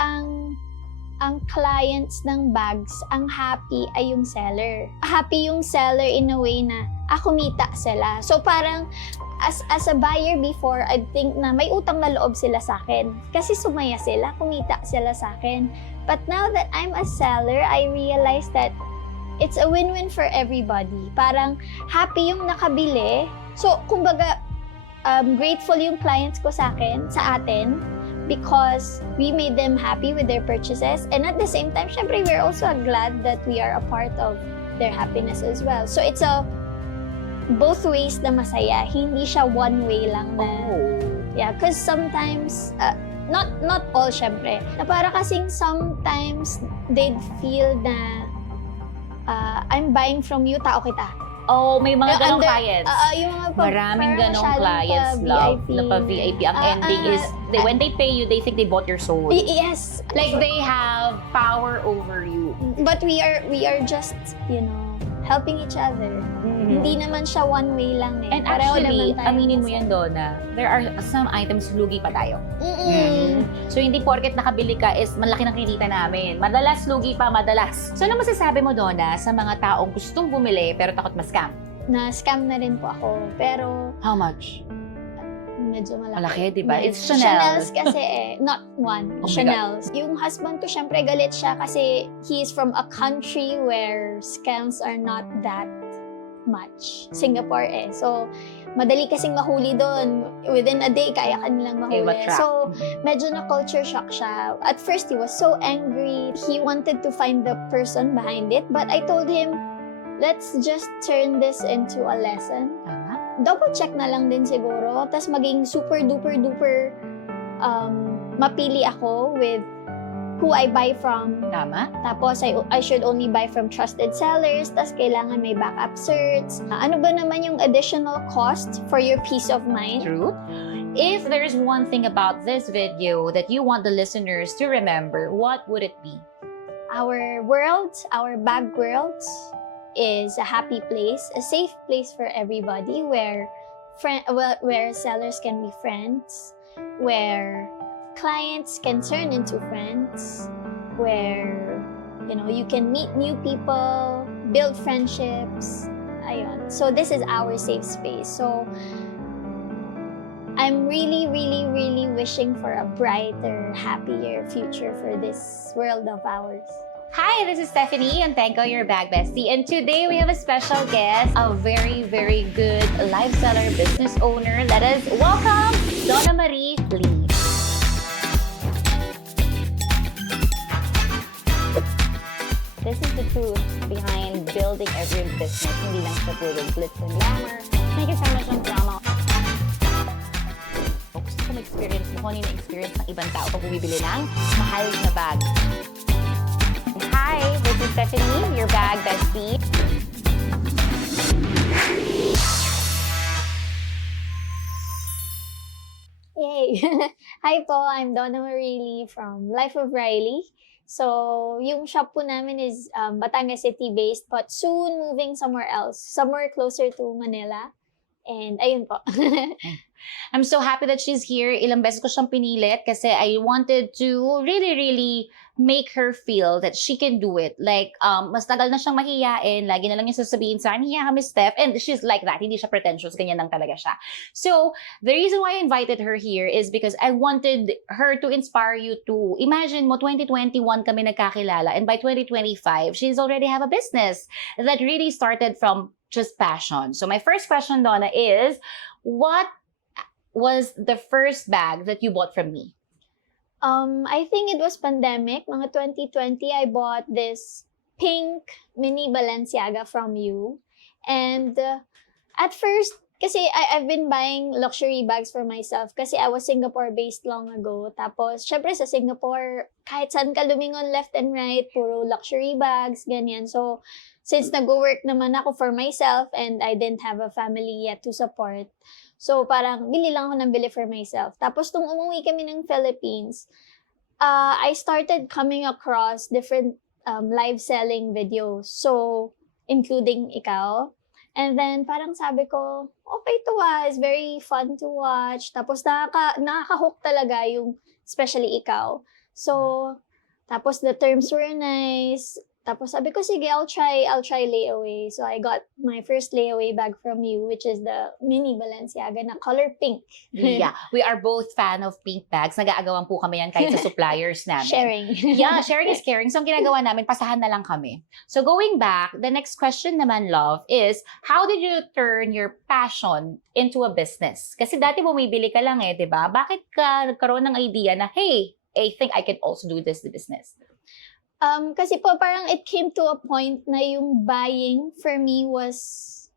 ang clients ng bags, ang happy ay yung seller. Happy yung seller in a way na kumita sila. So parang as a buyer before, I think na may utang na loob sila sa akin. Kasi sumaya sila, kumita sila sa akin. But now that I'm a seller, I realize that it's a win-win for everybody. Parang happy yung nakabili. So kumbaga, grateful yung clients ko sa atin, because we made them happy with their purchases. And at the same time, syempre, we're also glad that we are a part of their happiness as well. So it's a both ways na masaya. Hindi siya one way lang na. Yeah, because sometimes, not all syempre, na para kasing sometimes they'd feel na I'm buying from you, tao kita. Oh, may mga ganong clients. Yung mga Maraming ganong clients, love, na pa-VIP. Ang ending is, when they pay you, they think they bought your soul. Yes. Like they have power over you. But we are just, helping each other. Hindi naman siya one way lang eh. And Pareho actually, naman tayo aminin mo masaya. yan, Donna, there are some items lugi pa tayo. So hindi porket nakabili ka is malaki ng kinita namin. Madalas lugi pa, madalas. So ano masasabi mo, Donna, sa mga taong gustong bumili pero takot ma-scam? Na-scam na rin po ako. Pero How much? medyo malaki. Malaki, di ba? It's Chanel. Chanel's kasi not one. Oh my Chanel's. Yung husband ko, syempre galit siya kasi he is from a country where scams are not that much. Singapore eh. So, madali kasing mahuli doon. Within a day, kaya ka nilang mahuli. So, medyo na-culture shock siya. At first, he was so angry. He wanted to find the person behind it. But I told him, let's just turn this into a lesson. Double check na lang din siguro. Tapos maging super duper duper mapili ako with who I buy from. Tama. Tapos I should only buy from trusted sellers. Tapos kailangan may backup certs. Ano ba naman yung additional cost for your peace of mind? True. If there's one thing about this video that you want the listeners to remember, what would it be? Our world, our bag world, is a happy place, a safe place for everybody where sellers can be friends, where clients can turn into friends, where you can meet new people, build friendships. Ayun. So this is our safe space. So I'm really, really, really wishing for a brighter, happier future for this world of ours. Hi, this is Stephanie and Tanko, your bag bestie. And today we have a special guest, a very, very good live seller business owner. Let us welcome Donna Marie Lee. This is the truth behind building every business. Hindi lang siya puro glitz and glamour. Thank you so much ng drama. Gusto ko ma-experience mo kung ano yung experience ng ibang tao pag bumibili ng mahal na bag. Hi, this is Stephanie, your bag bestie. Yay! Hi po, I'm Donna Marie Lee from Life of Riley. So, yung shop po namin is Batangas City-based, but soon moving somewhere else, somewhere closer to Manila. And ayun po. I'm so happy that she's here. Ilang beses ko siyang pinilit kasi I wanted to really, really make her feel that she can do it. Like, mas tagal na siyang mahiyain. Lagi na lang yung sasabihin sa akin, hiya ka, Miss Steph. And she's like that. Hindi siya pretentious. Ganyan lang talaga siya. So, the reason why I invited her here is because I wanted her to inspire you to, imagine mo, 2021 kami nagkakilala. And by 2025, she's already have a business that really started from just passion. So, my first question, Donna, is, what was the first bag that you bought from me? I think it was pandemic. Mga 2020, I bought this pink mini Balenciaga from you. And at first, kasi I've been buying luxury bags for myself kasi I was Singapore-based long ago. Tapos, syempre sa Singapore, kahit saan ka lumingon left and right, puro luxury bags, ganyan. So, since nag-work naman ako for myself and I didn't have a family yet to support, so parang bili lang ako ng bili for myself. Tapos, nung umuwi kami ng Philippines, I started coming across different live selling videos. So, including ikaw. And then, parang sabi ko, okay to it's very fun to watch. Tapos, nakaka-hook talaga yung, especially ikaw. So, tapos the terms were nice. Tapos sabi ko, sige, I'll try layaway. So I got my first layaway bag from you, which is the mini Balenciaga na color pink. Yeah, we are both fan of pink bags. Nag-aagawan po kami yan kahit sa suppliers namin. Sharing. Yeah, sharing is caring. So, ang ginagawa namin, pasahan na lang kami. So, going back, the next question naman, love, is how did you turn your passion into a business? Kasi dati bumibili ka lang di ba? Bakit ka nagkaroon ng idea na, hey, I think I can also do this business? Kasi po parang it came to a point na yung buying for me was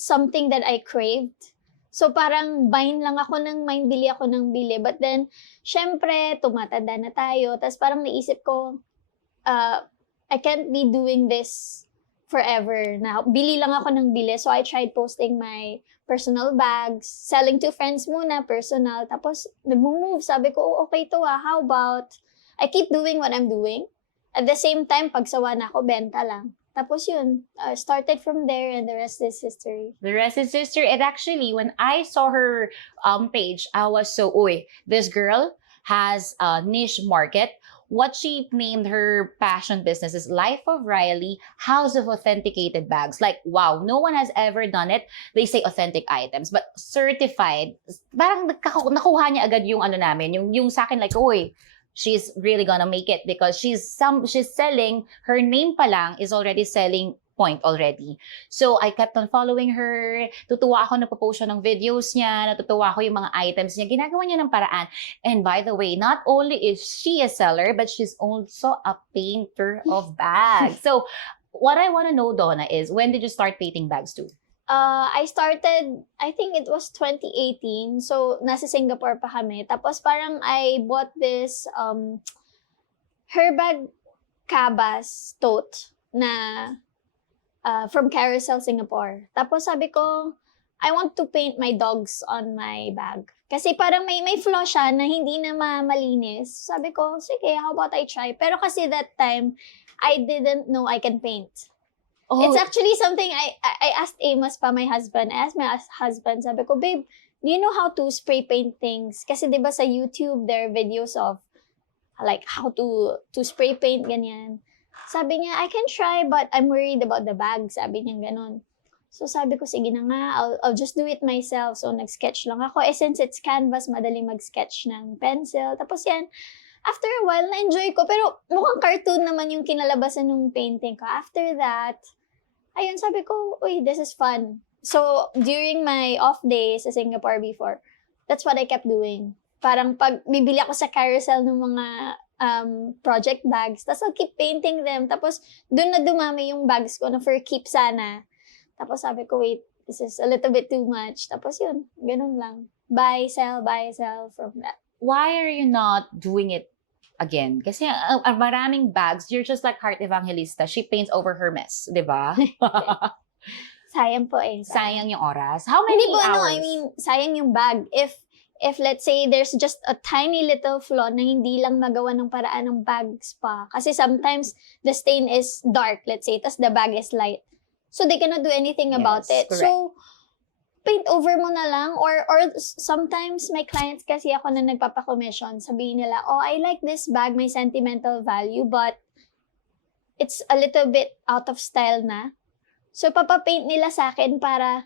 something that I craved. So parang buying lang ako ng bili ako ng bili. But then, syempre, tumatanda na tayo. Tapos parang naisip ko, I can't be doing this forever. Na bili lang ako ng bili. So I tried posting my personal bags, selling to friends muna, personal. Tapos nag-move. Sabi ko, oh, okay to how about I keep doing what I'm doing? At the same time, pag sawa na ako, benta lang. Tapos yun, started from there and the rest is history. The rest is history. And actually, when I saw her page, I was so, this girl has a niche market. What she named her passion business is Life of Riley, House of Authenticated Bags. Like, wow, no one has ever done it. They say authentic items, but certified. Parang nakuha niya agad yung namin, yung sa akin, like, she's really gonna make it because she's selling, her name pa lang is already selling point already. So, I kept on following her. Tutuwa ako na po-post siya ng videos niya. Natutuwa ako yung mga items niya. Ginagawa niya ng paraan. And by the way, not only is she a seller, but she's also a painter of bags. So, what I want to know, Donna, is when did you start painting bags too? I started, I think it was 2018. So, nasa Singapore pa kami. Tapos parang I bought this Herbag Cabas tote na from Carousel, Singapore. Tapos sabi ko, I want to paint my dogs on my bag. Kasi parang may flaw siya na hindi na malinis. Sabi ko, sige, how about I try? Pero kasi that time, I didn't know I can paint. Oh, It's actually something I asked Amos pa, my husband. I asked my husband, sabi ko, babe, do you know how to spray paint things? Kasi diba sa YouTube, there are videos of like how to spray paint, ganyan. Sabi niya, I can try, but I'm worried about the bag. Sabi niya ganon. So sabi ko, sige na nga, I'll just do it myself. So nag-sketch lang ako. Since it's canvas, madali mag-sketch ng pencil. Tapos yan, after a while, na-enjoy ko. Pero mukhang cartoon naman yung kinalabasan ng painting ko. After that, ayun, sabi ko, this is fun. So, during my off days sa Singapore before, that's what I kept doing. Parang pag bibili ako sa Carousel ng mga project bags, tapos I'll keep painting them. Tapos, dun na dumami yung bags ko na for keep sana. Tapos sabi ko, this is a little bit too much. Tapos yun, ganun lang. Buy, sell from that. Why are you not doing it again? Kasi maraming bags, you're just like Heart Evangelista. She paints over her mess, di ba? Sayang po Sayang yung oras. How many Hindi po, hours? I mean, sayang yung bag. If let's say there's just a tiny little flaw na hindi lang magawa ng paraan ng bags pa. Kasi sometimes the stain is dark, let's say, tas the bag is light. So they cannot do anything about it. Correct. So, paint over mo na lang. Or sometimes may clients kasi ako na nagpapakommission. Sabihin nila, I like this bag, may sentimental value, but it's a little bit out of style na. So, papapaint nila sa akin para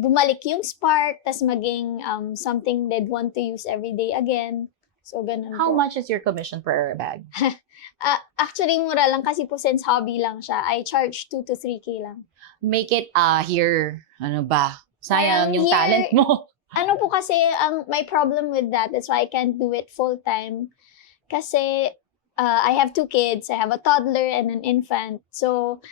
bumalik yung spark, tas maging something they'd want to use every day again. So, ganun How po. much is your commission per bag? Actually, mura lang kasi po since hobby lang siya. I charge 2 to 3K lang. Make it here. Ano ba? Sayang Parang yung here- talent mo. Ano po kasi, my problem with that, that's why I can't do it full-time. Kasi, I have 2 kids. I have a toddler and an infant. So,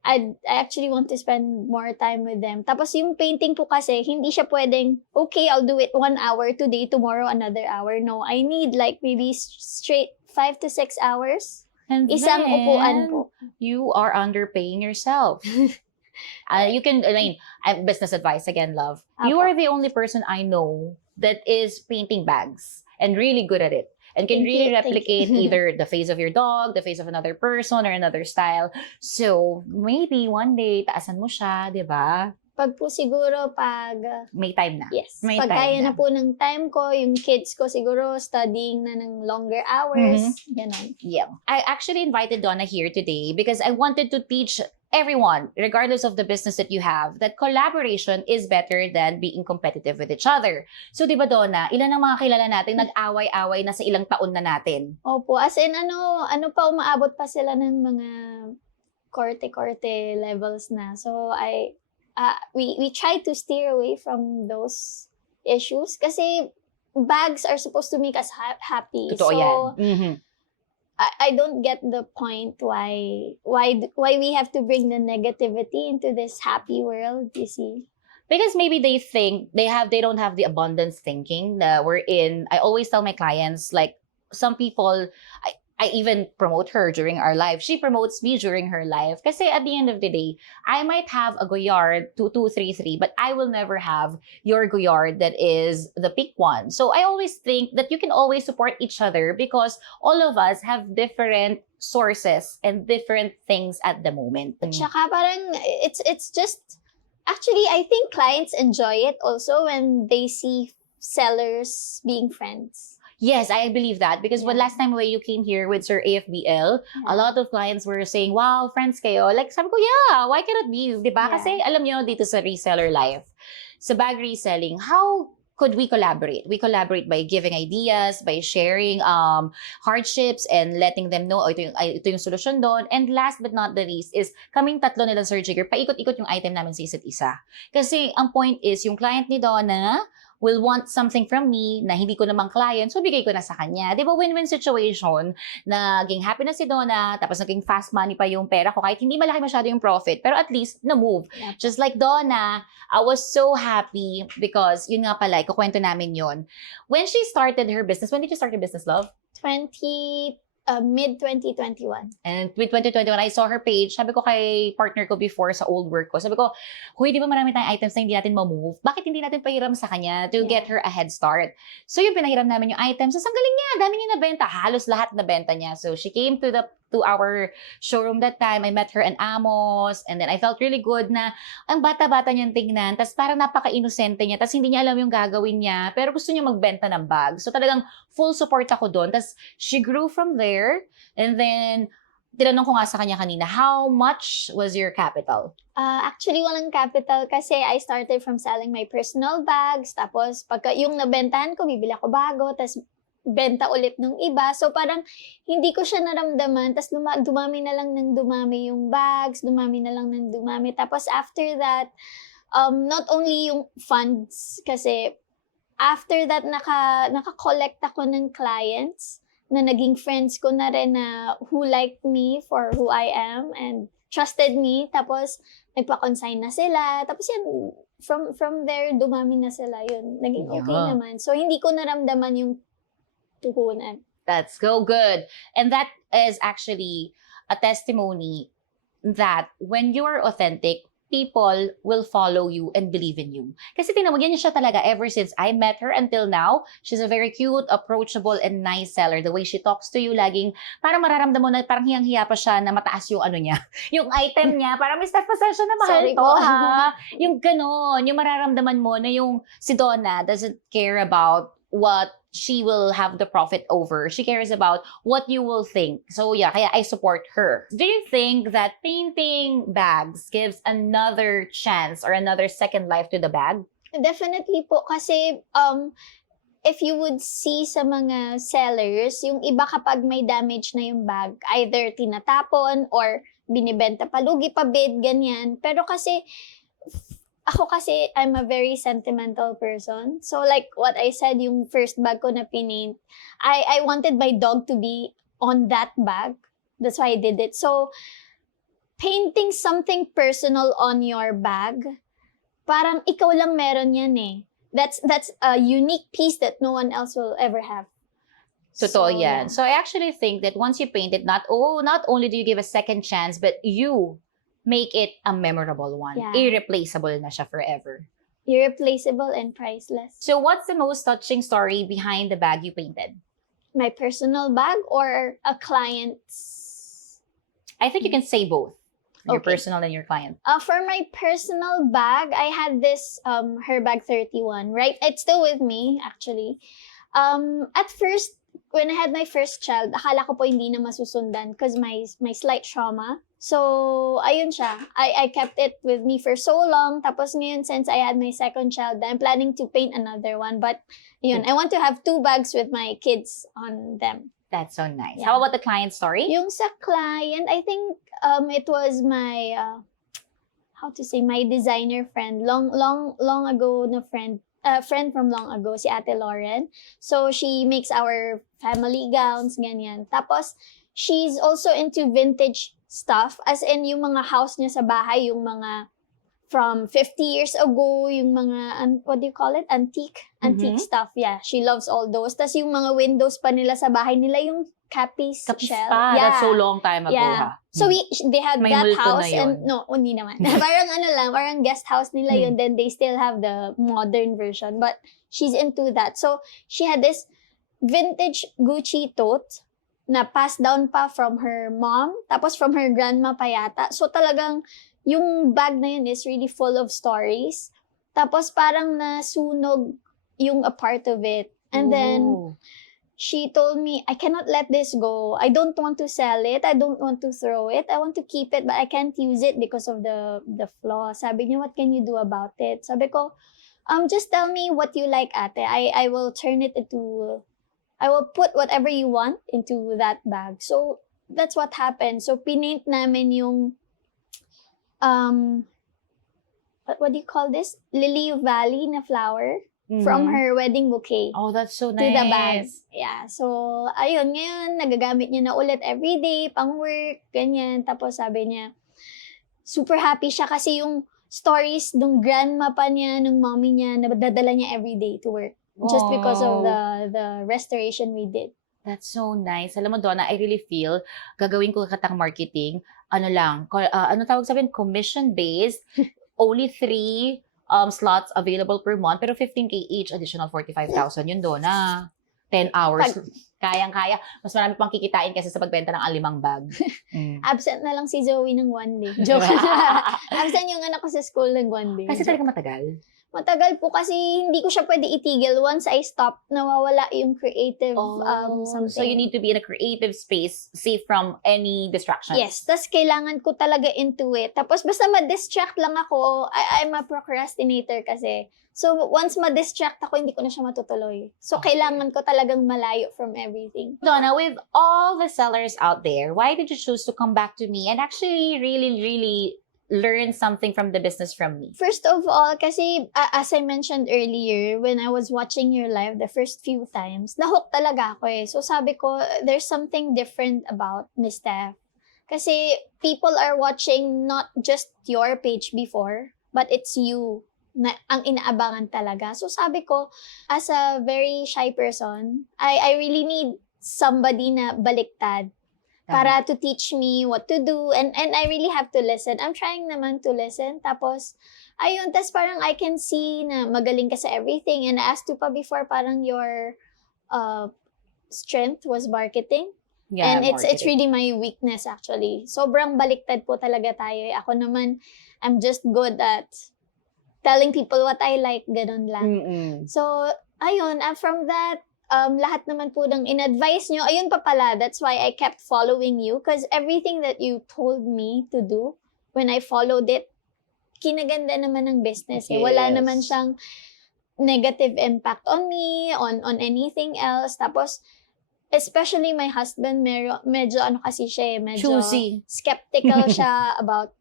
I actually want to spend more time with them. Tapos yung painting po kasi, hindi siya pwedeng, okay, I'll do it 1 hour today, tomorrow another hour. No, I need like maybe straight 5 to 6 hours. And Isang then, upuan po. You are underpaying yourself. You can, business advice again, love. You Apo. are the only person I know that is painting bags and really good at it. And can Thank really you, thank replicate you. either the face of your dog, the face of another person, or another style. So, maybe one day, taasan mo siya, di ba? Pag po siguro May time na. yes, May pag time kaya na. na po ng time ko, yung kids ko siguro studying na ng longer hours, ganon. Yeah. I actually invited Donna here today because I wanted to teach everyone, regardless of the business that you have, that collaboration is better than being competitive with each other. So, di ba, Donna, ilan ang mga kilala natin nag-away-away na sa ilang taon na natin? Opo, as in ano pa, umaabot pa sila ng mga korte-korte levels na. So, we try to steer away from those issues kasi bags are supposed to make us happy. Totoo so, yan. I don't get the point why we have to bring the negativity into this happy world, you see. Because maybe they think they don't have the abundance thinking that we're in. I always tell my clients, like, some people, I even promote her during our life. She promotes me during her life. Kasi at the end of the day, I might have a Goyard 2233, but I will never have your Goyard that is the peak one. So I always think that you can always support each other because all of us have different sources and different things at the moment. Tsaka parang it's just actually I think clients enjoy it also when they see sellers being friends. Yes, I believe that because when Yeah. last time when you came here with Sir AFBL, a lot of clients were saying, wow, friends kayo. Like, sabi ko, yeah, why cannot be? Diba? Yeah. Kasi alam nyo, dito sa reseller life, sa bag reselling, how could we collaborate? We collaborate by giving ideas, by sharing hardships and letting them know, ito yung solusyon doon. And last but not the least is kaming tatlo nila Sir Jigger, paikot-ikot yung item namin sa isa't isa. Kasi ang point is, yung client ni Donna will want something from me na hindi ko namang client, so bigay ko na sa kanya. Di ba win-win situation? Naging happy na si Donna, tapos naging fast money pa yung pera ko, kahit hindi malaki masyado yung profit, pero at least na-move. Yep. Just like Donna, I was so happy because, yun nga pala, ikukwento namin yun. When she started her business, when did you start your business, love? Mid 2021. And with 2021, I saw her page. Sabi ko kay partner ko before sa old work ko, sabi ko, huy, di ba marami tayong items na hindi natin ma-move? Bakit hindi natin pahiram sa kanya to get her a head start? So yung pinahiram namin yung items. So ang galing niya, dami niya nabenta. Halos lahat nabenta niya. So she came to our showroom that time. I met her in Amos. And then I felt really good na ang bata-bata niyang tingnan. Tapos parang napaka-inosente niya. Tapos hindi niya alam yung gagawin niya. Pero gusto niya magbenta ng bag. So talagang full support ako doon. Tapos she grew from there. And then, tinanong ko nga sa kanya kanina, how much was your capital? Actually, walang capital kasi I started from selling my personal bags. Tapos, pagka yung nabentahan ko, bibili ako bago. Tapos, benta ulit ng iba. So, parang hindi ko siya naramdaman. Tapos, dumami na lang ng dumami yung bags. Dumami na lang ng dumami. Tapos, after that, not only yung funds, kasi after that, naka-collect ako ng clients na naging friends ko na rin na who liked me for who I am and trusted me. Tapos, nagpa-consign na sila. Tapos yan, from there, dumami na sila yun. Naging okay Yeah. naman. So, hindi ko naramdaman yung puhunan. That's so good. And that is actually a testimony that when you're authentic, people will follow you and believe in you. Kasi tingnan mo, yan siya talaga ever since I met her until now. She's a very cute, approachable, and nice seller. The way she talks to you, laging parang mararamdam mo na parang hiyang-hiya pa siya na mataas yung ano niya. Yung item niya, parang Mr. Pasensya na mahal Sorry to, po. ha? Yung ganon, yung mararamdaman mo na yung si Donna doesn't care about what she will have the profit over. She cares about what you will think. So yeah, kaya I support her. Do you think that painting bags gives another chance or another second life to the bag? Definitely po. Kasi, if you would see sa mga sellers, yung iba kapag may damage na yung bag, either tinatapon or binibenta palugi, pabid, ganyan. Pero kasi, ako kasi, I'm a very sentimental person. So like what I said, yung first bag ko na pinaint, I wanted my dog to be on that bag. That's why I did it. So, painting something personal on your bag, parang ikaw lang meron yan eh. That's a unique piece that no one else will ever have. Totoo So, yan. yeah. So I actually think that once you paint it, not only do you give a second chance, but you make it a memorable one. Yeah. Irreplaceable na siya forever. Irreplaceable and priceless. So what's the most touching story behind the bag you painted? My personal bag or a client's? I think you can say both. Your Okay. personal and your client. For my personal bag, I had this her bag 31, right? It's still with me actually. At first, when I had my first child, akala ko po hindi na masusundan because my slight trauma. So, ayun siya. I kept it with me for so long. Tapos ngayon, since I had my second child, I'm planning to paint another one. But, yun, I want to have 2 bags with my kids on them. That's so nice. Yeah. How about the client story? Yung sa client, I think it was my, how to say, my designer friend. Long ago na friend. Friend from long ago, si Ate Lauren. So, she makes our family gowns, ganyan. Tapos, she's also into vintage stuff. As in, yung mga house niya sa bahay, yung mga from 50 years ago, yung mga, what do you call it? Antique stuff. Yeah, she loves all those. Tapos, yung mga windows pa nila sa bahay nila, yung Capiz shell. Pa, Yeah. that's so long time ago, Yeah. ha? So they had May that multo na house yun. and no, hindi naman. Parang ano lang, parang guest house nila yun. Then they still have the modern version, but she's into that. So she had this vintage Gucci tote na passed down pa from her mom, tapos from her grandma pa yata. So talagang yung bag na yun is really full of stories. Tapos parang nasunog yung a part of it. And then Oh. she told me, I cannot let this go. I don't want to sell it. I don't want to throw it. I want to keep it, but I can't use it because of the flaw. Sabi niya, what can you do about it? Sabi ko, just tell me what you like, ate. I will turn it into, I will put whatever you want into that bag. So, that's what happened. So, pinaint namin yung, what do you call this? Lily Valley na flower. From her wedding bouquet Oh, that's so to nice. the bag. Yeah. So, ayun, ngayon, nagagamit niya na ulit everyday, pang work, ganyan. Tapos sabi niya, super happy siya kasi yung stories nung grandma pa niya, nung mommy niya, nadadala niya everyday to work. Just because of the restoration we did. That's so nice. Alam mo, Donna, I really feel, gagawin ko katang marketing, ano lang, ano tawag sabihin, commission-based, only 3 slots available per month, pero 15K each, additional 45,000. Yun, Donna. 10 hours. Kayang-kaya. Mas marami pang kikitain kasi sa pagbenta ng 5 bag. Absent na lang si Zoe ng 1 day. Joke. Absent yung anak ko sa school ng 1 day. Kasi talaga matagal. Matagal po kasi hindi ko siya pwede itigil. Once I stop, nawawala yung creative something. So you need to be in a creative space, safe from any distractions. Yes, tas kailangan ko talaga into it. Tapos basta ma-distract lang ako, I'm a procrastinator kasi. So once ma-distract ako, hindi ko na siya matutuloy. So kailangan ko talagang malayo from everything. Donna, with all the sellers out there, why did you choose to come back to me and actually really learn something from the business from me? First of all, kasi as I mentioned earlier, when I was watching your live the first few times, nahook talaga ako eh. So sabi ko, there's something different about Miss Steph. Kasi people are watching not just your page before, but it's you na ang inaabangan talaga. So sabi ko, as a very shy person, I really need somebody na baliktad para to teach me what to do, and I really have to listen. I'm trying naman to listen. Tapos, ayun, tas parang I can see na magaling ka sa everything. And I asked you pa before, parang your strength was marketing. Yeah, and it's marketing. really my weakness actually. Sobrang baliktad po talaga tayo. Ako naman, I'm just good at telling people what I like, ganun lang. So, ayun, from that, lahat naman po ng in-advise nyo, ayun pa pala, that's why I kept following you, because everything that you told me to do, when I followed it, kinaganda naman ng business. Eh. Wala Yes. naman siyang negative impact on me, on anything else. Tapos, especially my husband, medyo ano kasi siya, medyo Choosy. skeptical siya about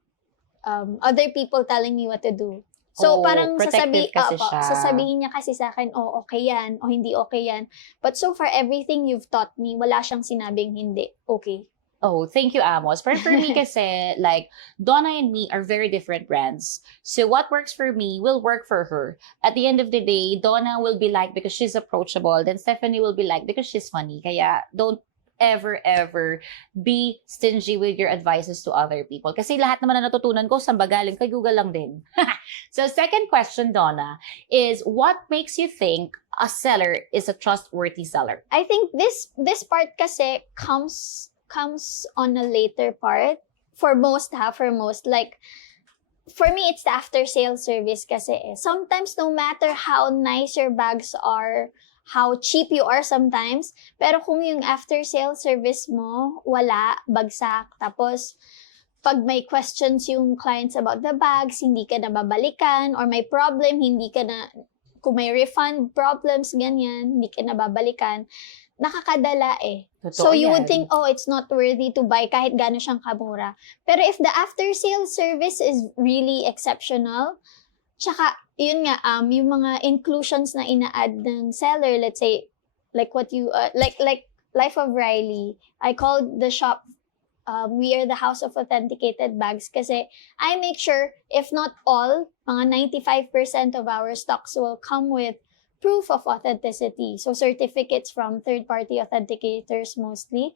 other people telling me what to do. So, parang protective kasi siya. sasabihin niya kasi sa akin, oh, okay yan, o hindi okay yan. But so far, everything you've taught me, wala siyang sinabing hindi okay. Oh, thank you, Amos. For me kasi, like, Donna and me are very different brands. So what works for me will work for her. At the end of the day, Donna will be liked because she's approachable. Then Stephanie will be liked because she's funny. Kaya don't ever be stingy with your advices to other people. Kasi lahat naman na natutunan ko, saan ba galing? Kay Google lang din. So second question, Donna, is what makes you think a seller is a trustworthy seller? I think this part kasi comes on a later part. For most, like, for me, it's the after-sales service kasi sometimes, no matter how nice your bags are, how cheap you are sometimes, pero kung yung after-sales service mo, wala, bagsak, tapos, pag may questions yung clients about the bags, hindi ka na babalikan, or may problem, hindi ka na, kung may refund problems, ganyan, hindi ka na babalikan, nakakadala Totoo So you would yan. think, oh, it's not worthy to buy kahit gaano siyang kamura. Pero if the after-sales service is really exceptional, tsaka, yun nga, yung mga inclusions na ina-add ng seller, let's say, like what you, like Life of Riley, I called the shop, we are the house of authenticated bags kasi I make sure, if not all, mga 95% of our stocks will come with proof of authenticity. So, certificates from third-party authenticators mostly.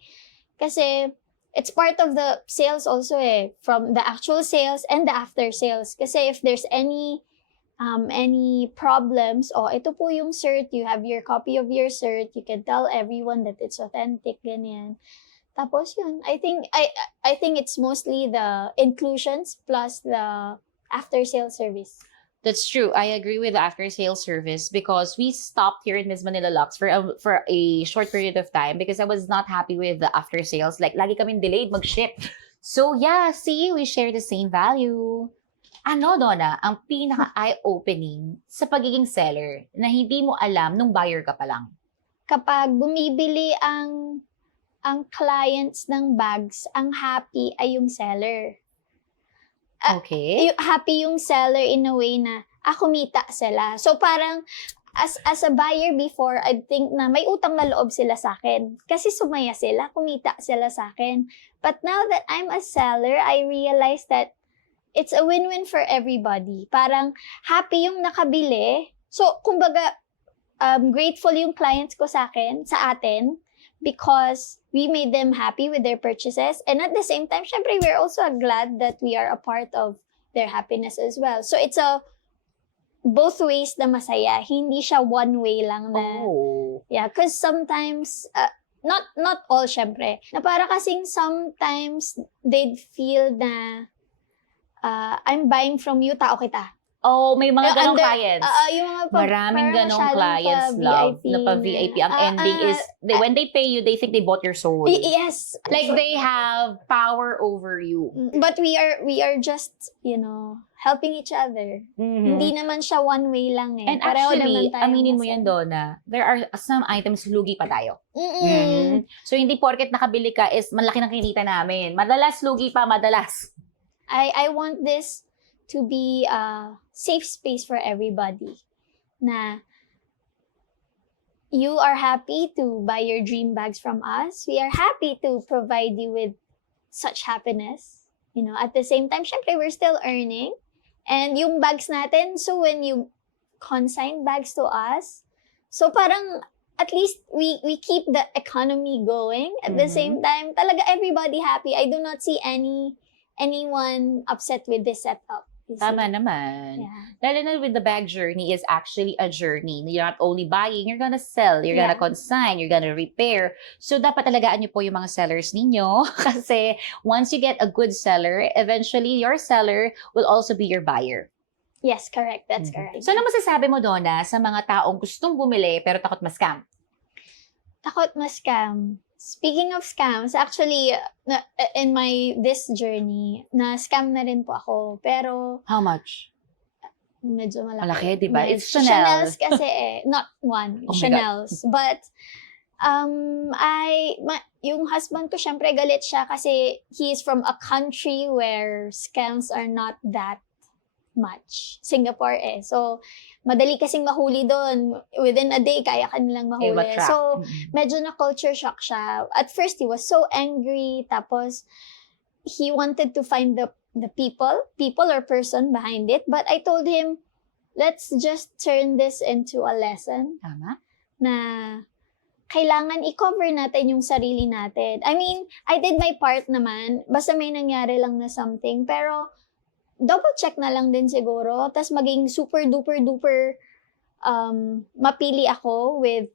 Kasi, it's part of the sales also from the actual sales and the after sales. Kasi if there's any problems, ito po yung cert, you have your copy of your cert, you can tell everyone that it's authentic, ganyan. Tapos yun, I think it's mostly the inclusions plus the after-sales service. That's true. I agree with the after-sales service because we stopped here in Miss Manila Lux for a short period of time because I was not happy with the after-sales. Like, lagi kaming delayed mag-ship. So, yeah, see, we share the same value. Ano, Donna, ang pinaka-eye-opening sa pagiging seller na hindi mo alam nung buyer ka pa lang? Kapag bumibili ang clients ng bags, ang happy ay yung seller. Okay. Happy yung seller in a way na kumita sila. So parang as a buyer before, I'd think na may utang na loob sila sa akin. Kasi sumaya sila, kumita sila sa akin. But now that I'm a seller, I realize that it's a win-win for everybody. Parang happy yung nakabili. So kumbaga, grateful yung clients ko sa atin, because we made them happy with their purchases. And at the same time, syempre, we're also glad that we are a part of their happiness as well. So it's a both ways na masaya. Hindi siya one way lang na. Oh. Yeah, because sometimes, not all syempre, na para kasing sometimes they'd feel na I'm buying from you, tao kita. Oh, may mga ganong clients. Yung mga Maraming ganong clients, love, na pa-VIP. Ang ending is, when they pay you, they think they bought your soul. Yes. Like, they have power over you. But we are just, helping each other. Hindi naman siya one way lang And Pareho actually, naman tayo aminin mo masaya. yan, Donna, there are some items lugi pa tayo. Mm-mm. So, hindi porket nakabili ka is malaki ng kinita namin. Madalas, lugi pa, madalas. I want this to be a safe space for everybody. Na you are happy to buy your dream bags from us. We are happy to provide you with such happiness. At the same time, syempre, we're still earning. And yung bags natin, so when you consign bags to us, so parang at least we keep the economy going. At the same time, talaga everybody happy. I do not see anyone upset with this setup. Tama naman. Yeah. Lalo na with the bag journey is actually a journey. You're not only buying, you're gonna sell, you're gonna consign, you're gonna repair. So, dapat alagaan nyo po yung mga sellers ninyo. Kasi, once you get a good seller, eventually, your seller will also be your buyer. Yes, correct. That's correct. So, ano masasabi mo, Donna, sa mga taong gustong bumili pero takot ma-scam? Takot ma-scam. Speaking of scams, actually, in this journey, na-scam na rin po ako. Pero, How much? medyo malaki. Malaki, di ba? Yes. It's Chanel. Chanel's kasi not one. Oh my Chanel's. But, yung husband ko, syempre galit siya kasi he is from a country where scams are not that much. Singapore So, madali kasing mahuli doon. Within a day, kaya ka nilang mahuli. So, medyo na-culture shock siya. At first, he was so angry. Tapos, he wanted to find the people or person behind it. But I told him, let's just turn this into a lesson. Tama? Na kailangan i-cover natin yung sarili natin. I mean, I did my part naman. Basta may nangyari lang na something. Pero, double check na lang din siguro. Tapos maging super duper duper mapili ako with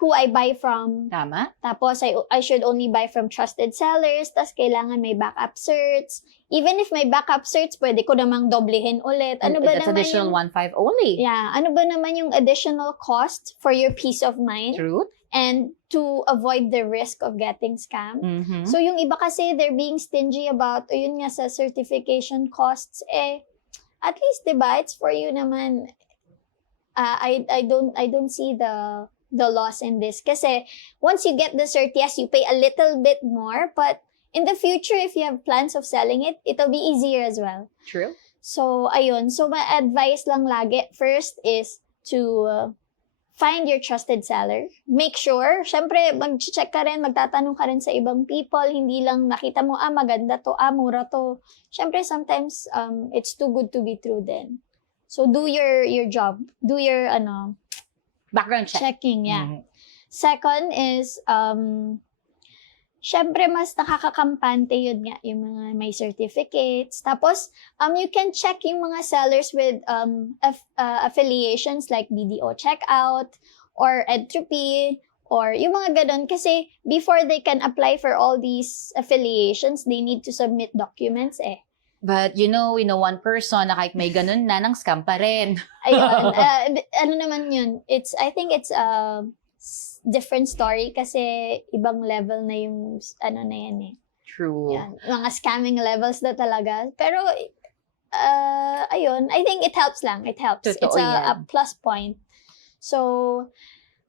who I buy from. Tama? Tapos, I should only buy from trusted sellers. Tapos, kailangan may backup certs. Even if may backup certs, pwede ko namang doblehin ulit. Ano ba That's naman additional yung... 1.5 only. Yeah. Ano ba naman yung additional cost for your peace of mind? Truth. And to avoid the risk of getting scammed. Mhm. So, yung iba kasi, they're being stingy about, yun nga, sa certification costs, at least, diba, it's for you naman. I don't see the loss in this. Kasi, once you get the cert, yes, you pay a little bit more, but in the future, if you have plans of selling it, it'll be easier as well. True. So, ayun. So, my advice lang lagi, first is to find your trusted seller. Make sure, syempre, mag-check ka rin, magtatanong ka rin sa ibang people, hindi lang nakita mo, maganda to, mura to. Syempre, sometimes, it's too good to be true then. So, do your job. Do your, Background check. checking, yeah. Mhm. Second is, syempre, mas nakakakampante yun nga, yung mga may certificates. Tapos, you can check yung mga sellers with affiliations like BDO Checkout or Entropy or yung mga ganon. Kasi, before they can apply for all these affiliations, they need to submit documents But we know one person na kahit may ganun na, nang scam pa rin. Ayun. Ano naman yun? I think it's a different story kasi ibang level na yung na yan True. Yan. Mga scamming levels na talaga. Pero, ayun. I think it helps lang. It helps. Totoo It's a plus point. So,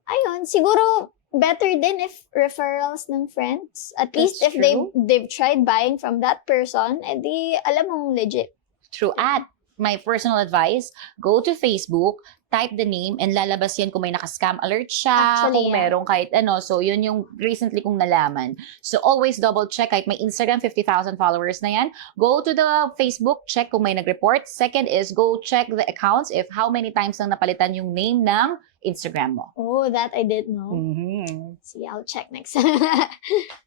ayun. Siguro, better din if referrals ng friends. At least if true. they've tried buying from that person, edi alam mong legit. True. At my personal advice, go to Facebook, type the name, and lalabas yan kung may naka-scam alert siya, Actually, kung merong kahit ano. So, yun yung recently kong nalaman. So, always double check. Kahit may Instagram, 50,000 followers na yan. Go to the Facebook, check kung may nag-report. Second is, go check the accounts if how many times nang napalitan yung name ng Instagram mo. Oh, that I didn't know. Mm-hmm. See, I'll check next.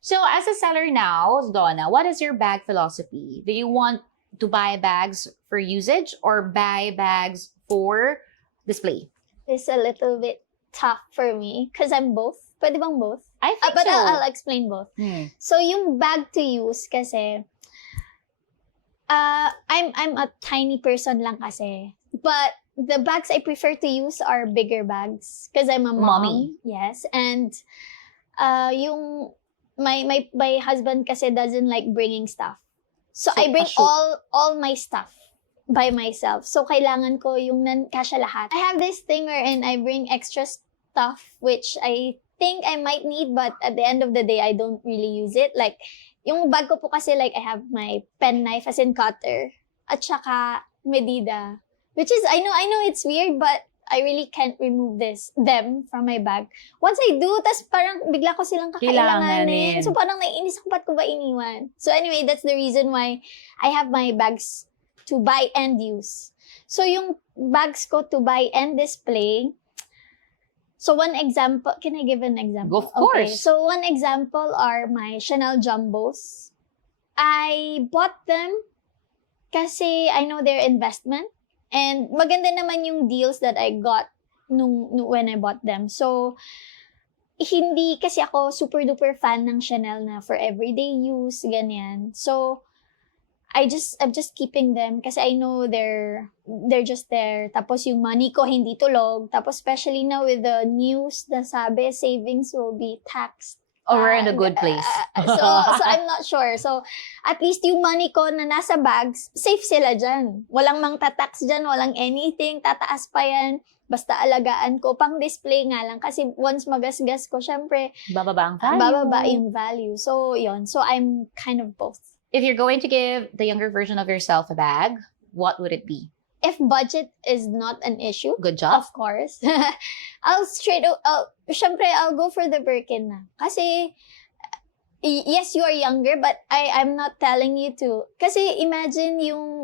So, as a seller now, Donna, what is your bag philosophy? Do you want to buy bags for usage or buy bags for display? It's a little bit tough for me because I'm both. Pwede bang both? I think But so. I'll explain both. So, yung bag to use kasi, I'm a tiny person lang kasi. But the bags I prefer to use are bigger bags because I'm a mom. Mommy. Yes. And yung my husband kasi doesn't like bringing stuff. So I bring shoot. all my stuff by myself. So kailangan ko yung kasya lahat. I have this thing wherein I bring extra stuff which I think I might need, but at the end of the day, I don't really use it. Like, yung bag ko po kasi, like, I have my pen knife as in cutter, at saka medida. Which is, I know it's weird, but I really can't remove them from my bag. Once I do, tas parang bigla ko silang kakailanganin. So parang naiinis ako, ba't ko ba iniwan? So anyway, that's the reason why I have my bags to buy and use. So yung bags ko to buy and display, so one example, can I give an example? Of course. Okay, so one example are my Chanel Jumbos. I bought them kasi I know their investment. And maganda naman yung deals that I got when I bought them. So, hindi kasi ako super duper fan ng Chanel na for everyday use, ganyan. So, I'm just keeping them kasi I know they're just there. Tapos yung money ko hindi tulog. Tapos especially now with the news na sabi savings will be taxed. Or we're in a good place. So I'm not sure. So at least yung money ko na nasa bags, safe sila dyan. Walang mang tatax dyan, walang anything, tataas pa yan. Basta alagaan ko, pang display nga lang. Kasi once magasgas ko, syempre, Bababa ang value. bababa yung value. So yun. So I'm kind of both. If you're going to give the younger version of yourself a bag, what would it be? If budget is not an issue, Good job. of course, syempre, I'll go for the Birkin na. Kasi, yes, you are younger, but I'm not telling you to. Kasi imagine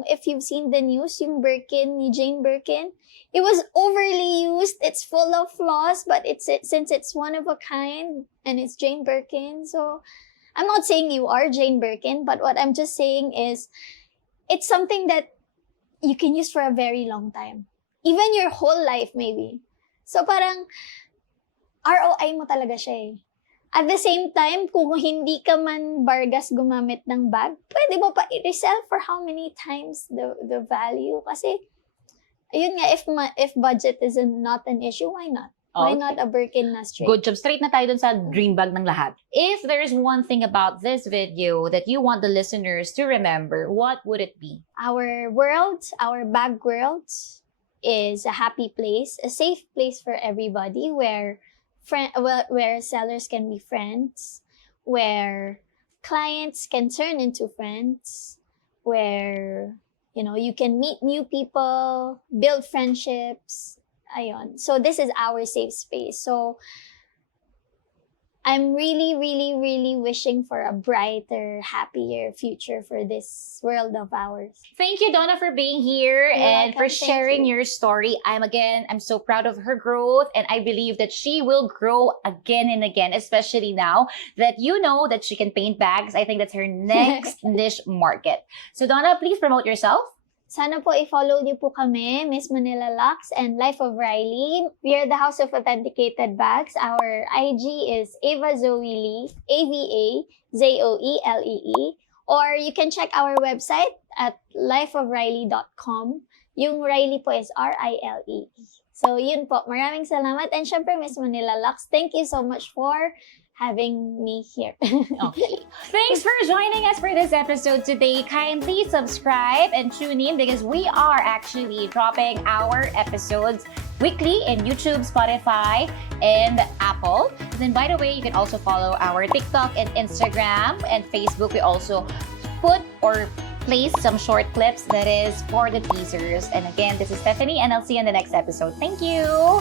if you've seen the news, yung Birkin ni Jane Birkin, it was overly used. It's full of flaws, but since it's one of a kind, and it's Jane Birkin, so I'm not saying you are Jane Birkin, but what I'm just saying is, it's something that you can use for a very long time. Even your whole life, maybe. So parang, ROI mo talaga siya eh. At the same time, kung hindi ka man bargas gumamit ng bag, pwede mo pa i-resell for how many times the value. Kasi, ayun nga, if budget is not an issue, why not? Why Okay. not a Birkin na straight? Good job. Straight na tayo dun sa dream bag ng lahat. If there's one thing about this video that you want the listeners to remember, what would it be? Our world, our bag world, is a happy place, a safe place for everybody where sellers can be friends, where clients can turn into friends, where you can meet new people, build friendships. Ayun. So this is our safe space. So I'm really, really, really wishing for a brighter, happier future for this world of ours. Thank you, Donna, for being here You're and for welcome. Thank sharing you. your story. I'm so proud of her growth, and I believe that she will grow again and again, especially now that you know that she can paint bags. I think that's her next niche market. So, Donna, please promote yourself. Sana po i-follow niyo po kami, Miss Manila Lux and Life of Riley. We are the House of Authenticated Bags. Our IG is Ava Zoe Lee, AVAZOELEE. Or you can check our website at lifeofriley.com. Yung Riley po is RILE. So yun po, maraming salamat. And syempre, Miss Manila Lux, thank you so much for having me here. Okay. Thanks for joining us for this episode today. Kindly subscribe and tune in because we are actually dropping our episodes weekly in YouTube, Spotify, and Apple. And then, by the way, you can also follow our TikTok and Instagram and Facebook. We also put or place some short clips that is for the teasers. And again, this is Stephanie, and I'll see you in the next episode. Thank you!